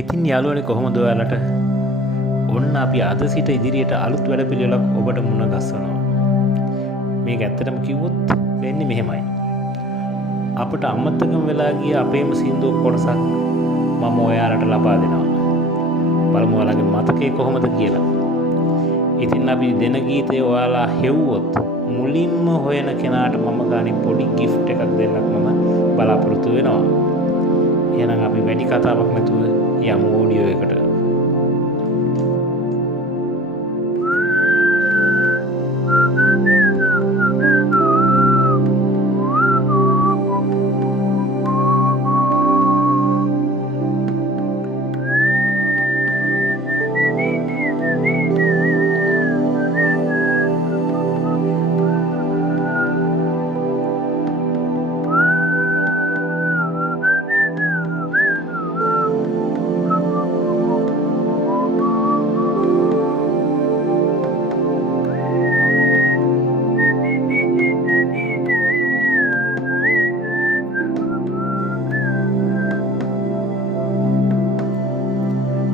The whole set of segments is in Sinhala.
ඉතින් යාළුවනේ කොහොමද ඔයාලට? ඔන්න අපි අද සිට ඉදිරියට අලුත් වැඩපිළිවෙලක් ඔබට මුණ ගස්සනවා. මේක ඇත්තටම කිව්වොත් වෙන්නේ මෙහෙමයි. අපට අමතකම වෙලා ගිය අපේම සින්දුව කොටසක් මම ඔයාලට ලබා දෙනවා. බලමු ඔයාලගේ මතකේ කොහොමද කියලා. ඉතින් අපි දෙන ගීතය ඔයාලා හෙව්වොත් මුලින්ම හොයන කෙනාට මම ගානේ පොඩි gift එකක් දෙන්නක් මම බලාපොරොත්තු වෙනවා. එහෙනම් අපි වැඩි කතාවක් නැතුව යමු ඔඩියෝ එකට.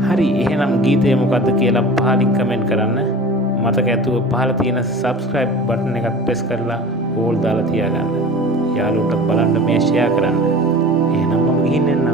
හරි එහෙනම් ගීතය මොකද්ද කියලා පහලින් කමෙන්ට් කරන්න. මතක ඇතුව පහළ තියෙන subscribe button එකත් press කරලා all දාලා තියාගන්න. යාළුවන්ට බලන්න මේ share කරන්න. එහෙනම් මම ගිහින් එන්න.